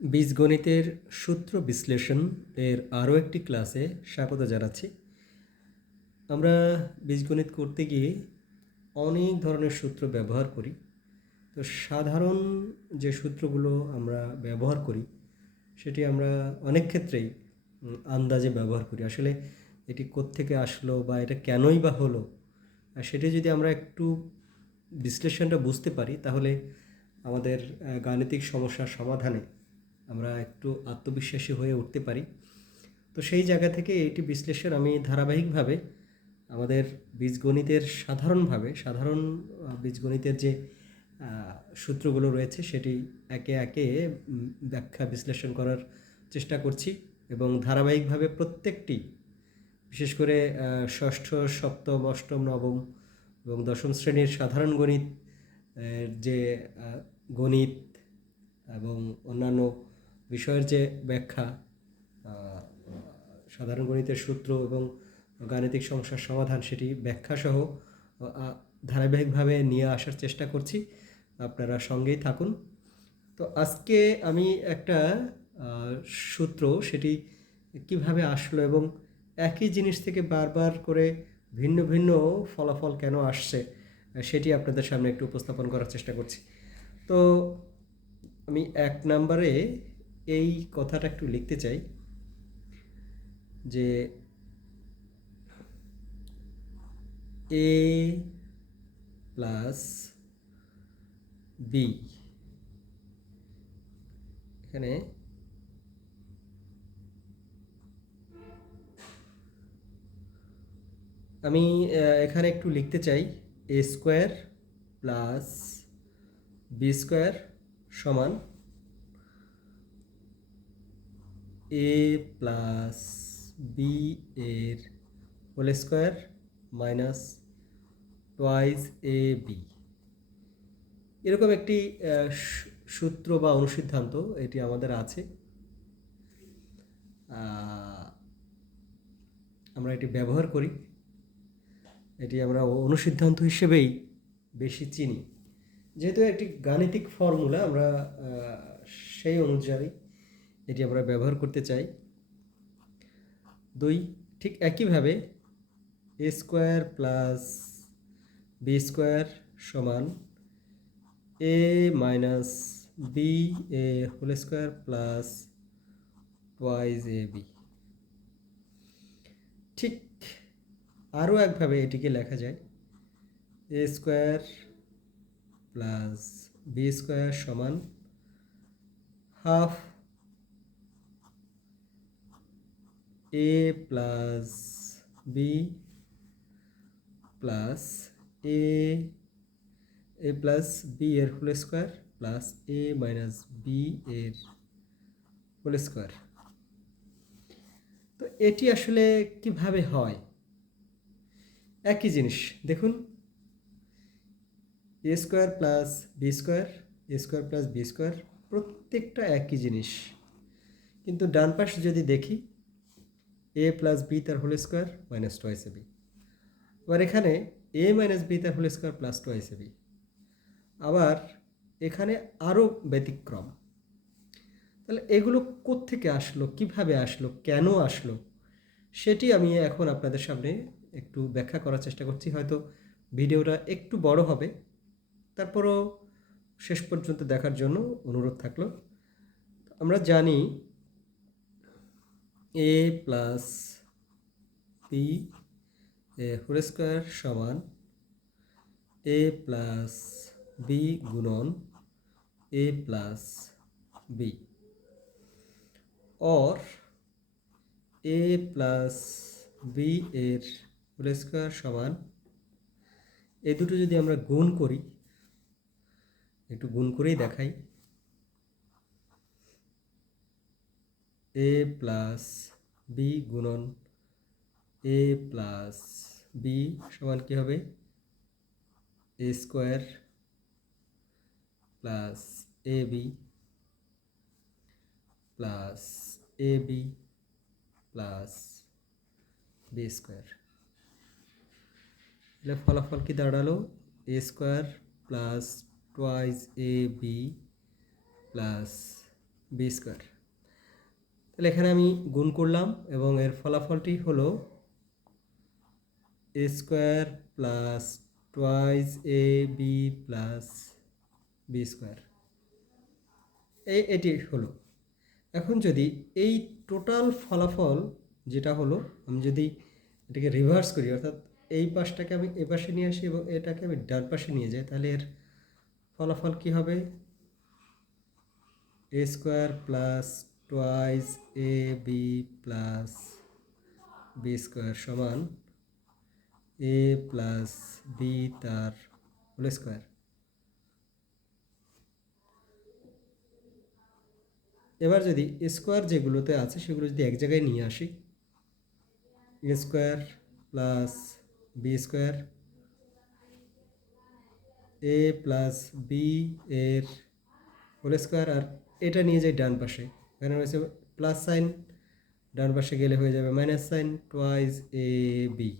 বীজগণিতের সূত্র বিশ্লেষণ এর আরও একটি ক্লাসে স্বাগত জানাচ্ছি। আমরা বীজগণিত করতে গিয়ে অনেক ধরনের সূত্র ব্যবহার করি। তো সাধারণ যে সূত্রগুলো আমরা ব্যবহার করি, সেটি আমরা অনেক ক্ষেত্রেই আন্দাজে ব্যবহার করি। আসলে এটি কোত্থেকে আসলো বা এটা কেনই বা হলো, সেটি যদি আমরা একটু বিশ্লেষণটা বুঝতে পারি, তাহলে আমাদের গাণিতিক সমস্যার সমাধানে আমরা একটু আত্মবিশ্বাসী হয়ে উঠতে পারি। তো সেই জায়গা থেকে এটি বিশ্লেষণ আমি ধারাবাহিকভাবে আমাদের বীজগণিতের সাধারণভাবে, সাধারণ বীজগণিতের যে সূত্রগুলো রয়েছে সেটি একে একে ব্যাখ্যা বিশ্লেষণ করার চেষ্টা করছি এবং ধারাবাহিকভাবে প্রত্যেকটি, বিশেষ করে ষষ্ঠ, সপ্তম, অষ্টম, নবম এবং দশম শ্রেণির সাধারণ গণিত যে গণিত এবং অন্যান্য বিষয়ের যে ব্যাখ্যা সাধারণ গণিতের সূত্র এবং গাণিতিক সমস্যার সমাধান সেটি ব্যাখ্যাসহ ধারাবাহিকভাবে নিয়ে আসার চেষ্টা করছি। আপনারা সঙ্গেই থাকুন। তো আজকে আমি একটা সূত্র সেটি কীভাবে আসলো এবং একই জিনিস থেকে বারবার করে ভিন্ন ভিন্ন ফলাফল কেন আসছে, সেটি আপনাদের সামনে একটু উপস্থাপন করার চেষ্টা করছি। তো আমি এক নম্বরে এই কথাটা একটু লিখতে চাই যে এ প্লাস বি এখানে আমি এখানে একটু লিখতে চাই A square plus B square সমান এ প্লাস বি এর whole square minus twice A B এরকম একটি সূত্র বা অনুসিদ্ধান্ত এটি আমাদের আছে। আমরা এটি ব্যবহার করি। এটি আমরা অনুসিদ্ধান্ত হিসেবেই বেশি চিনি। যেহেতু একটি গাণিতিক ফর্মুলা আমরা সেই অনুযায়ী এটি আমরা ব্যবহার করতে চাই। দুই, ঠিক একইভাবে A square plus B square সমান A minus B A whole square plus twice A B ঠিক আরও একভাবে এটিকে লেখা যায়। A square plus B square সমান half A plus B plus A A plus B এর whole square plus A minus B এর হোল স্কোয়ার তো এটি আসলে কীভাবে হয়? একই জিনিস, দেখুন। A square plus B square A square plus B square প্রত্যেকটা একই জিনিস। কিন্তু ডান পাশে যদি দেখি এ প্লাস বি তার whole square minus twice A B আবার এখানে এ মাইনাস বি তার whole square plus twice A B আবার এখানে আরও ব্যতিক্রম। তাহলে এগুলো কোত্থেকে আসলো, কীভাবে আসলো, কেন আসলো, সেটি আমি এখন আপনাদের সামনে একটু ব্যাখ্যা করার চেষ্টা করছি। হয়তো ভিডিওটা একটু বড় হবে। তারপরও শেষ পর্যন্ত দেখার জন্য অনুরোধ থাকল। আমরা জানি A plus A whole square সমান এ প্লাস বি গুণন A plus B or A plus B এর হোল স্কোয়ার সমান এই দুটো যদি আমরা গুণ করি, একটু গুণ করেই দেখাই। এ প্লাস বি গুণন এ প্লাস বি সমান কী হবে? A square plus A B plus A B plus B square. তাহলে ফলাফল কি দাঁড়াল? A square plus twice A B plus B square. তাহলে এখানে আমি গুণ করলাম এবং এর ফলাফলটি হলো A square plus twice A B plus B square এই এটি হলো। এখন যদি এই টোটাল ফলাফল যেটা হলো, আমি যদি এটাকে রিভার্স করি, অর্থাৎ এই পাশটাকে আমি এ পাশে নিয়ে আসি এবং এটাকে আমি ডান পাশে নিয়ে যাই, তাহলে এর ফলাফল কি হবে? A square plus twice A B plus B square সমান এ প্লাস বি তার হোল স্কোয়ার এবার যদি স্কোয়ার যেগুলোতে আছে সেগুলো যদি এক জায়গায় নিয়ে আসি A square plus B square A plus B এর হোল স্কোয়ার আর এটা নিয়ে যাই ডান পাশে এখানে রয়েছে প্লাস সাইন ডান পাশে গেলে হয়ে যাবে minus sign twice A B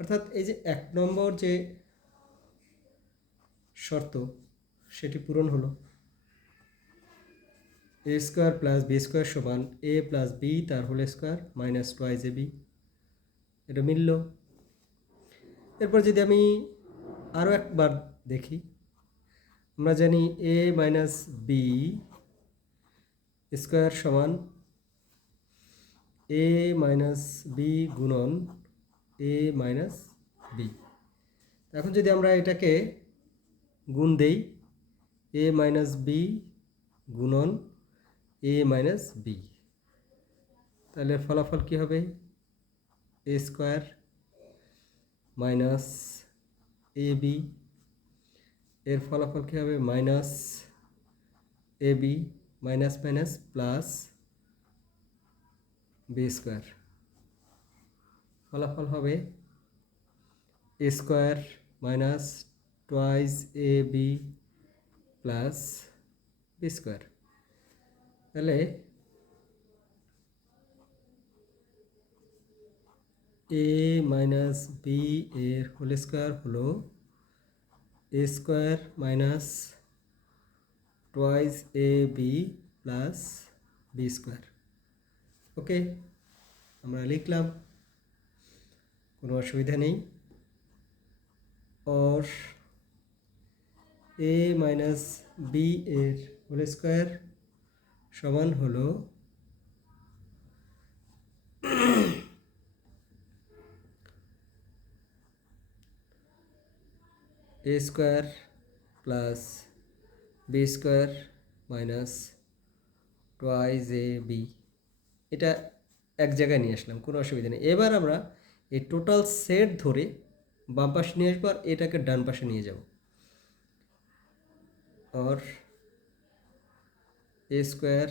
অর্থাৎ এই যে এক নম্বর যে শর্ত, সেটি পূরণ হলো। A square plus B square সমান এ প্লাস বি তার whole square minus twice A B এটা মিলল। এরপর যদি আমি আরও একবার দেখি, আমরা জানি এ মাইনাস বি স্কোয়ার সমান এ মাইনাস বি গুণন এ মাইনাস বি এখন যদি আমরা এটাকে গুণ দেই এ মাইনাস বি গুণন এ মাইনাস বি তাহলে ফলাফল কী হবে? A square minus A B এর ফলাফল কী হবে? Minus A B minus minus plus B square ফলাফল হবে A square minus twice A B plus B square তাহলে এ মাইনাস বি এর হোল স্কোয়ার হলো A square minus twice A B plus B square okay আমরা লিখলাম, কোনো অসুবিধা নেই। और এ মাইনাস বি এর হোল স্কোয়ার সমান হলো A square plus B square minus twice A B. এটা এক জায়গায় নিয়ে আসলাম, কোনো অসুবিধা নেই। এবার আমরা এই টোটাল সেট ধরে বাম পাশে নিয়ে আসব আর এটাকে ডান পাশে নিয়ে যাব। আর A square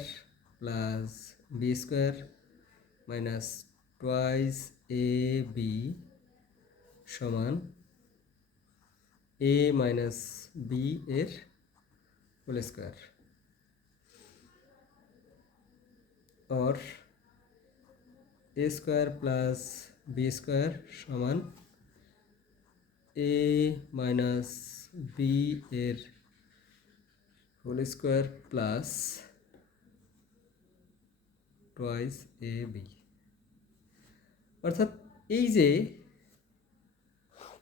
plus B square minus twice A B সমান এ মাইনাস বি এর হোল স্কোয়ার और A square plus B square সমান এ মাইনাস বি এর whole square plus twice A B অর্থাৎ এই যে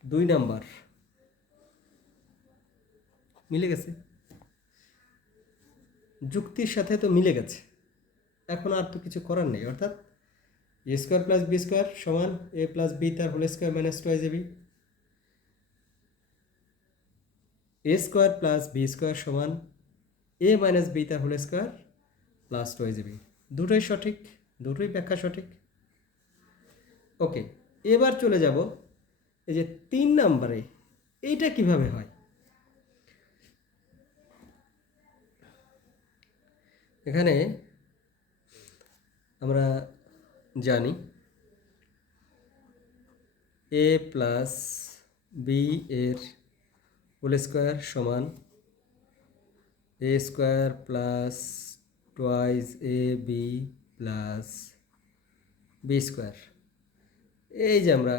দুই নাম্বার মিলে গেছে যুক্তির সাথে তো মিলে গেছে। এখন আর তো কিছু করার নেই, অর্থাৎ A square plus B square সমান এ প্লাস বি তার whole square minus twice A B A square plus B square সমান এ মাইনাস বি তার whole square plus twice B দুটোই সঠিক, দুটোই ব্যাখ্যা সঠিক। ওকে এবার চলে যাব এই যে তিন নম্বরে, এইটা কীভাবে হয়? এখানে আমরা জানি এ প্লাস বি এর হোল স্কোয়ার সমান A square plus twice A B plus B square. এই যে আমরা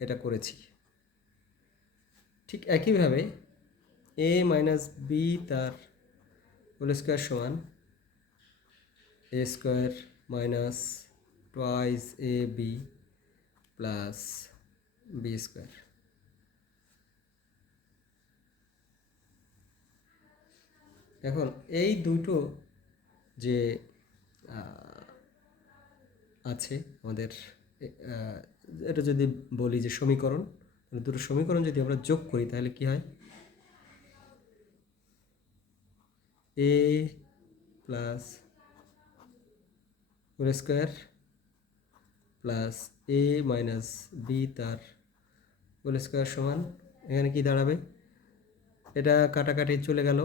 এটা করেছি। ঠিক একইভাবে এ মাইনাস বি তার হোল স্কোয়ার সমান A square minus twice A B plus B square এখন এই দুটো যে আছে আমাদের এটা যদি বলি যে সমীকরণ দুটো সমীকরণ যদি আমরা যোগ করি, তাহলে কি হয়? A plus whole square plus A minus B তার হোল স্কোয়ার সমান। এখানে কি দাঁড়াবে? এটা কাটাকাটি চলে গেল।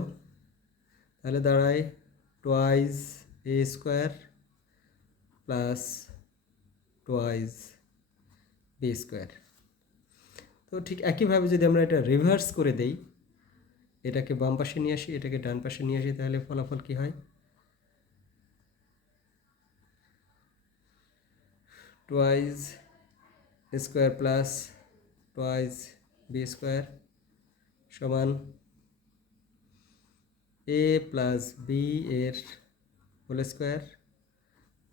তাহলে দাঁড়ায় twice A square plus twice B square তো ঠিক একইভাবে যদি আমরা এটা রিভার্স করে দেই, এটাকে বাম পাশে নিয়ে আসি, এটাকে ডান পাশে নিয়ে আসি, তাহলে ফলাফল কি হয়? Twice square plus twice B square সমান এ প্লাস বি এর whole square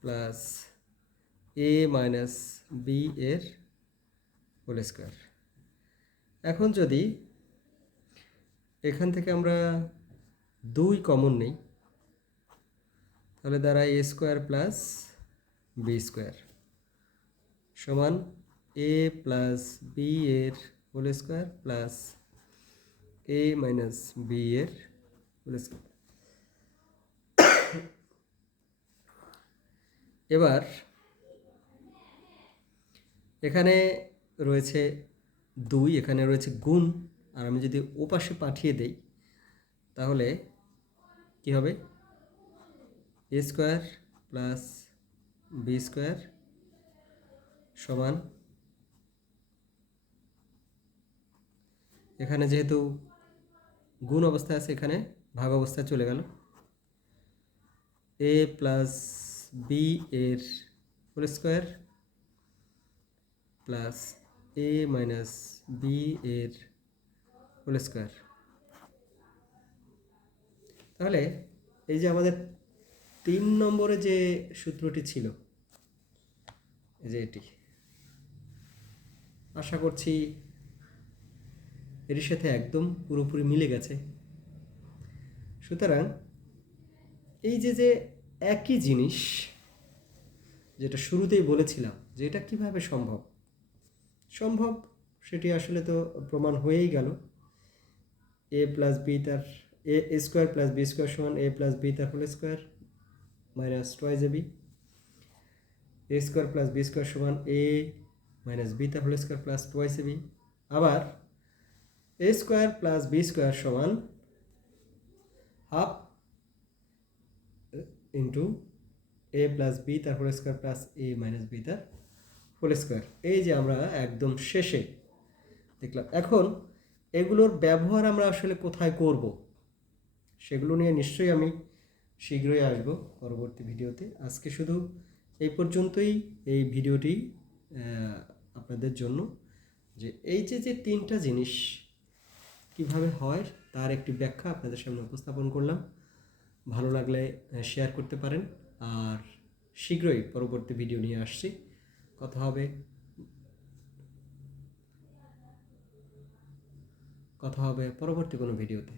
plus A minus B এর হোল স্কোয়ার এখন যদি এখান থেকে আমরা দুই কমন নেই, তাহলে দাঁড়ায় A square plus B square সমান এ প্লাস বি এর whole square plus A minus B এর হোল স্কোয়ার এবার এখানে রয়েছে দুই, এখানে রয়েছে গুণ। আর আমি যদি ওপাশে পাঠিয়ে দেই, তাহলে কি হবে? A square plus B square সমান। এখানে যেহেতু গুণ অবস্থায় আছে, এখানে ভাগ অবস্থায় চলে গেল। এ প্লাস বি এর whole square plus A minus B এর হোল স্কোয়ার তাহলে এই যে আমাদের তিন নম্বরে যে সূত্রটি ছিল যে এটি। আশা করছি এর সাথে একদম পুরোপুরি মিলে গেছে। সুতরাং এই যে যে একই জিনিস যেটা শুরুতেই বলেছিলাম যে এটা কীভাবে সম্ভব? সম্ভব সেটি আসলে তো প্রমাণ হয়েই গেল। এ প্লাস বি তার A square plus B square সমান এ প্লাস বি তার whole square minus twice A B A square plus B square সমান এ মাইনাস বি তার whole square plus twice A B আবার A square plus B square সমান half into A plus B তার whole square plus A minus B তার whole square এই যে আমরা একদম শেষে দেখলাম। এখন এগুলোর ব্যবহার আমরা আসলে কোথায় করব? সেগুলো নিয়ে নিশ্চয়ই আমি শীঘ্রই আসব পরবর্তী ভিডিওতে। আজকে শুধু এই পর্যন্তই। এই ভিডিওটি আপনাদের জন্য যে এই যে যে তিনটা জিনিস কীভাবে হয় তার একটি ব্যাখ্যা আপনাদের সামনে উপস্থাপন করলাম। ভালো লাগলে শেয়ার করতে পারেন। আর শীঘ্রই পরবর্তী ভিডিও নিয়ে আসছি। কথা হবে কথা হবে পরবর্তী কোনো ভিডিওতে